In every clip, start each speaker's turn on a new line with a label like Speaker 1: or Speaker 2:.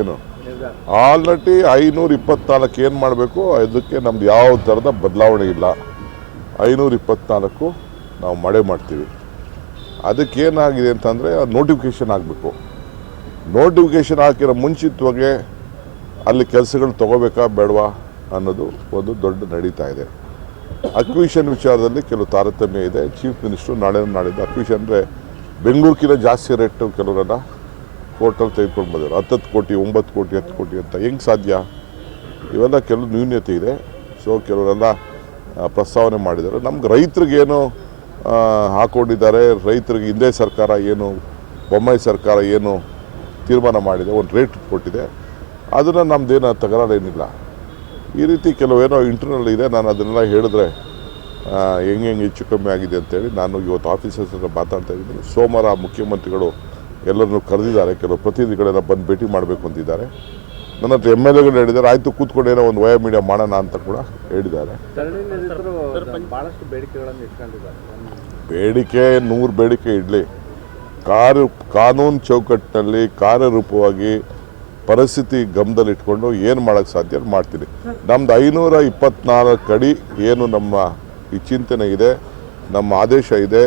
Speaker 1: ಏನು? ಆಲ್ರೆಡಿ ಐನೂರ ಇಪ್ಪತ್ನಾಲ್ಕು ಏನು ಮಾಡಬೇಕು? ಅದಕ್ಕೆ ನಮ್ದು ಯಾವ ಥರದ ಬದಲಾವಣೆ ಇಲ್ಲ. ಐನೂರ ಇಪ್ಪತ್ನಾಲ್ಕು ನಾವು ಮಳೆ ಮಾಡ್ತೀವಿ. ಅದಕ್ಕೇನಾಗಿದೆ ಅಂತಂದರೆ ನೋಟಿಫಿಕೇಷನ್ ಆಗಬೇಕು ನೋಟಿಫಿಕೇಷನ್ ಹಾಕಿರೋ ಮುಂಚಿತವಾಗಿ ಅಲ್ಲಿ ಕೆಲಸಗಳು ತೊಗೋಬೇಕಾ ಬೇಡವಾ ಅನ್ನೋದು ಒಂದು ದೊಡ್ಡ ನಡೀತಾ ಇದೆ. ಅಕ್ವಿಷನ್ ವಿಚಾರದಲ್ಲಿ ಕೆಲವು ತಾರತಮ್ಯ ಇದೆ. ಚೀಫ್ ಮಿನಿಸ್ಟ್ರು ನಾಳೆ ನಾಡಿದ್ದು ಅಕ್ವಿಷನ್ ಅಂದರೆ ಬೆಂಗಳೂರಿಗಿಂತ ಜಾಸ್ತಿ ರೇಟು ಕೆಲವರೆಲ್ಲ ಕೋರ್ಟಲ್ಲಿ ತೆಗೆದುಕೊಂಡು ಬಂದರು ಹತ್ತತ್ತು ಕೋಟಿ, ಒಂಬತ್ತು ಕೋಟಿ, ಹತ್ತು ಕೋಟಿ ಅಂತ ಹೆಂಗೆ ಸಾಧ್ಯ? ಇವೆಲ್ಲ ಕೆಲವು ನ್ಯೂನ್ಯತೆ ಇದೆ. ಸೊ ಕೆಲವರೆಲ್ಲ ಪ್ರಸ್ತಾವನೆ ಮಾಡಿದ್ದಾರೆ. ನಮ್ಗೆ ರೈತರಿಗೇನು ಹಾಕೊಂಡಿದ್ದಾರೆ, ರೈತರಿಗೆ ಹಿಂದೆ ಸರ್ಕಾರ ಏನು, ಬೊಮ್ಮಾಯಿ ಸರ್ಕಾರ ಏನು ತೀರ್ಮಾನ ಮಾಡಿದೆ, ಒಂದು ರೇಟ್ ಕೊಟ್ಟಿದೆ. ಅದನ್ನು ನಮ್ಮದೇನು ತಗರಾಡೇನಿಲ್ಲ ಈ ರೀತಿ ಕೆಲವೇನೋ ಇಂಟರ್ನಲ್ ಇದೆ, ನಾನು ಅದನ್ನೆಲ್ಲ ಹೇಳಿದ್ರೆ ಹೆಂಗೆ ಹೆಂಗೆ ಹೆಚ್ಚು ಕಮ್ಮಿ ಆಗಿದೆ ಅಂತೇಳಿ ನಾನು ಇವತ್ತು ಆಫೀಸರ್ಸ್ ಹತ್ರ ಮಾತಾಡ್ತಾ ಇದ್ದೀನಿ. ಸೋಮವಾರ ಮುಖ್ಯಮಂತ್ರಿಗಳು ಎಲ್ಲರನ್ನೂ ಕರೆದಿದ್ದಾರೆ. ಕೆಲವು ಪ್ರತಿನಿಧಿಗಳೆಲ್ಲ ಬಂದು ಭೇಟಿ ಮಾಡಬೇಕು ಅಂತಿದ್ದಾರೆ. ನನ್ನ ಹತ್ರ ಎಂ ಎಲ್ ಎಗಳು ಹೇಳಿದ್ದಾರೆ. ಆಯಿತು ಕೂತ್ಕೊಂಡು ಏನೋ ಒಂದು ವಯ ಮೀಡಿಯಾ ಮಾಡೋಣ ಅಂತ ಕೂಡ ಹೇಳಿದ್ದಾರೆ. ಬೇಡಿಕೆ ನೂರು ಬೇಡಿಕೆ ಇಡಲಿ. ಕಾರ್ಯ ಕಾನೂನು ಚೌಕಟ್ಟಿನಲ್ಲಿ ಕಾರ್ಯರೂಪವಾಗಿ ಪರಿಸ್ಥಿತಿ ಗಮನದಲ್ಲಿಟ್ಕೊಂಡು ಏನು ಮಾಡೋಕ್ಕೆ ಸಾಧ್ಯ ಮಾಡ್ತೀನಿ. ನಮ್ದು ಐನೂರ ಇಪ್ಪತ್ನಾಲ್ಕು ಅಡಿ ಏನು ನಮ್ಮ ಈ ಚಿಂತನೆ ಇದೆ ನಮ್ಮ ಆದೇಶ ಇದೆ.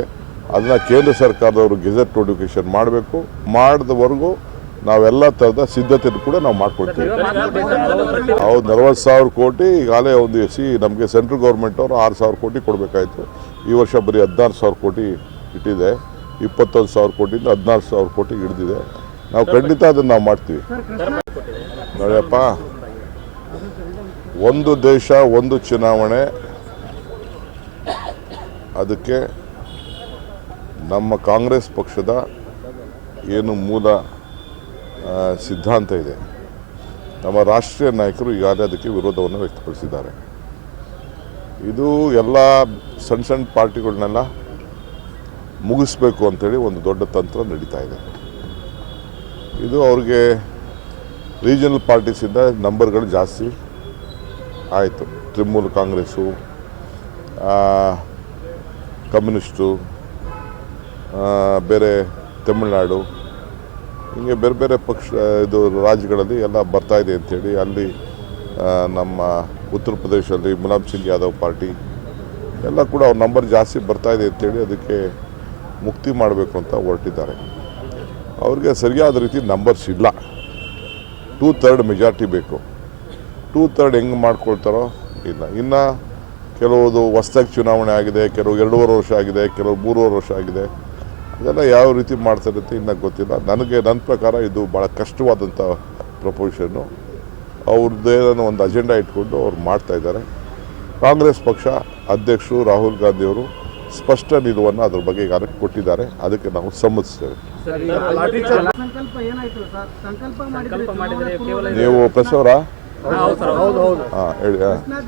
Speaker 1: ಅದನ್ನು ಕೇಂದ್ರ ಸರ್ಕಾರದವರು ಗೆಜೆಟ್ ನೋಟಿಫಿಕೇಶನ್ ಮಾಡಬೇಕು. ಮಾಡಿದವರೆಗೂ ನಾವೆಲ್ಲ ಥರದ ಸಿದ್ಧತೆ ಕೂಡ ನಾವು ಮಾಡ್ಕೊಳ್ತೀವಿ. ಹೌದು, ನಲವತ್ತು ಸಾವಿರ ಕೋಟಿ ಈಗಾಗಲೇ ಒಂದು ಸಿ ನಮಗೆ ಸೆಂಟ್ರಲ್ ಗೌರ್ಮೆಂಟ್ ಅವರು ಆರು ಸಾವಿರ ಕೋಟಿ ಕೊಡಬೇಕಾಯಿತು. ಈ ವರ್ಷ ಬರೀ ಹದಿನಾರು ಸಾವಿರ ಕೋಟಿ ಇಟ್ಟಿದೆ. ಇಪ್ಪತ್ತೊಂದು ಸಾವಿರ ಕೋಟಿಯಿಂದ ಹದಿನಾರು ಸಾವಿರ ಕೋಟಿ ಹಿಡಿದಿದೆ. ನಾವು ಖಂಡಿತ ಅದನ್ನು ನಾವು ಮಾಡ್ತೀವಿ. ನೋಡಪ್ಪ ಒಂದು ದೇಶ, ಒಂದು ಚುನಾವಣೆ. ಅದಕ್ಕೆ ನಮ್ಮ ಕಾಂಗ್ರೆಸ್ ಪಕ್ಷದ ಏನು ಮೂಲ ಸಿದ್ಧಾಂತ ಇದೆ. ನಮ್ಮ ರಾಷ್ಟ್ರೀಯ ನಾಯಕರು ಈಗಾಗಲೇ ಅದಕ್ಕೆ ವಿರೋಧವನ್ನು ವ್ಯಕ್ತಪಡಿಸಿದ್ದಾರೆ. ಇದು ಎಲ್ಲ ಸಣ್ಣ ಸಣ್ಣ ಪಾರ್ಟಿಗಳನ್ನೆಲ್ಲ ಮುಗಿಸ್ಬೇಕು ಅಂಥೇಳಿ ಒಂದು ದೊಡ್ಡ ತಂತ್ರ ನಡೀತಾ ಇದೆ. ಇದು ಅವ್ರಿಗೆ ರೀಜನಲ್ ಪಾರ್ಟೀಸಿಂದ ನಂಬರ್ಗಳು ಜಾಸ್ತಿ ಆಯಿತು. ತೃಣಮೂಲ ಕಾಂಗ್ರೆಸ್ಸು ಕಮ್ಯುನಿಸ್ಟು ಬೇರೆ ತಮಿಳ್ನಾಡು, ಹೀಗೆ ಬೇರೆ ಬೇರೆ ಪಕ್ಷ, ಇದು ರಾಜ್ಯಗಳಲ್ಲಿ ಎಲ್ಲ ಬರ್ತಾಯಿದೆ ಅಂಥೇಳಿ ಅಲ್ಲಿ ನಮ್ಮ ಉತ್ತರ ಪ್ರದೇಶದಲ್ಲಿ ಮುಲಾಯಂ ಸಿಂಗ್ ಯಾದವ್ ಪಾರ್ಟಿ, ಎಲ್ಲ ಕೂಡ ಅವ್ರ ನಂಬರ್ ಜಾಸ್ತಿ ಬರ್ತಾಯಿದೆ ಅಂತೇಳಿ ಅದಕ್ಕೆ ಮುಕ್ತಿ ಮಾಡಬೇಕು ಅಂತ ಹೊರಟಿದ್ದಾರೆ. ಅವ್ರಿಗೆ ಸರಿಯಾದ ರೀತಿ ನಂಬರ್ಸ್ ಇಲ್ಲ. ಟೂ ತರ್ಡ್ ಮೆಜಾರಿಟಿ ಬೇಕು. ಟೂ ತರ್ಡ್ ಹೆಂಗೆ ಮಾಡ್ಕೊಳ್ತಾರೋ ಇಲ್ಲ. ಇನ್ನು ಕೆಲವುದು ಹೊಸ್ದಾಗಿ ಚುನಾವಣೆ ಆಗಿದೆ, ಕೆಲವು ಎರಡೂವರೆ ವರ್ಷ ಆಗಿದೆ, ಕೆಲವು ಮೂರುವರೆ ವರ್ಷ ಆಗಿದೆ. ಅದೆಲ್ಲ ಯಾವ ರೀತಿ ಮಾಡ್ತಾರೆ ಅಂತ ಇನ್ನೂ ಗೊತ್ತಿಲ್ಲ. ನನಗೆ ನನ್ನ ಪ್ರಕಾರ ಇದು ಭಾಳ ಕಷ್ಟವಾದಂಥ ಪ್ರಪೋಸಿಷನ್ನು ಅವ್ರದ್ದೇನೋ ಒಂದು ಅಜೆಂಡಾ ಇಟ್ಕೊಂಡು ಅವ್ರು ಮಾಡ್ತಾ ಇದ್ದಾರೆ. ಕಾಂಗ್ರೆಸ್ ಪಕ್ಷ ಅಧ್ಯಕ್ಷರು ರಾಹುಲ್ ಗಾಂಧಿಯವರು ಸ್ಪಷ್ಟ ನಿಲುವನ್ನು ಅದ್ರ ಬಗ್ಗೆ ಈಗಾಗಲೇ ಕೊಟ್ಟಿದ್ದಾರೆ. ಅದಕ್ಕೆ ನಾವು ಸಮ್ಮತಿಸ್ತೇವೆ.
Speaker 2: ಸರ್ ಈಗ
Speaker 3: ಸಂಕಲ್ಪ ಏನಾಯ್ತು ಸರ್? ಸಂಕಲ್ಪ
Speaker 2: ಸಂಕಲ್ಪ ಮಾಡಿದ್ರೆ
Speaker 3: ಮಾಡಿದ್ರೆ
Speaker 2: ಕೇವಲ
Speaker 1: ನೀವು ಪ್ರೆಸ್ ಹಾಂ ಹೇಳಿ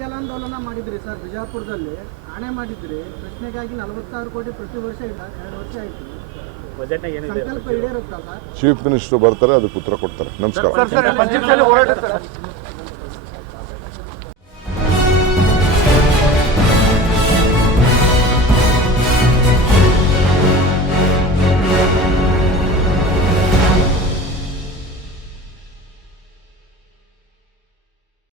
Speaker 3: ಜಲಾಂದೋಲನ ಮಾಡಿದ್ರಿ ಸರ್ ಬಿಜಾಪುರದಲ್ಲಿ. ಆಣೆ ಮಾಡಿದ್ರಿ. ಪ್ರಶ್ನೆಗಾಗಿ ನಲವತ್ತಾರು ಕೋಟಿ ಪ್ರತಿ ವರ್ಷ ಇಲ್ಲ ಎರಡು ವರ್ಷ ಆಯ್ತು.
Speaker 2: ಬಜೆಟ್ನಾಗ ಏನಿದೆ
Speaker 3: ಸಂಕಲ್ಪ ಈಡೇರುತ್ತಾ ಸರ್
Speaker 1: ಚೀಫ್ ಮಿನಿಸ್ಟರ್ ಬರ್ತಾರೆ ಅದಕ್ಕೆ ಉತ್ತರ ಕೊಡ್ತಾರೆ. ನಮಸ್ಕಾರ.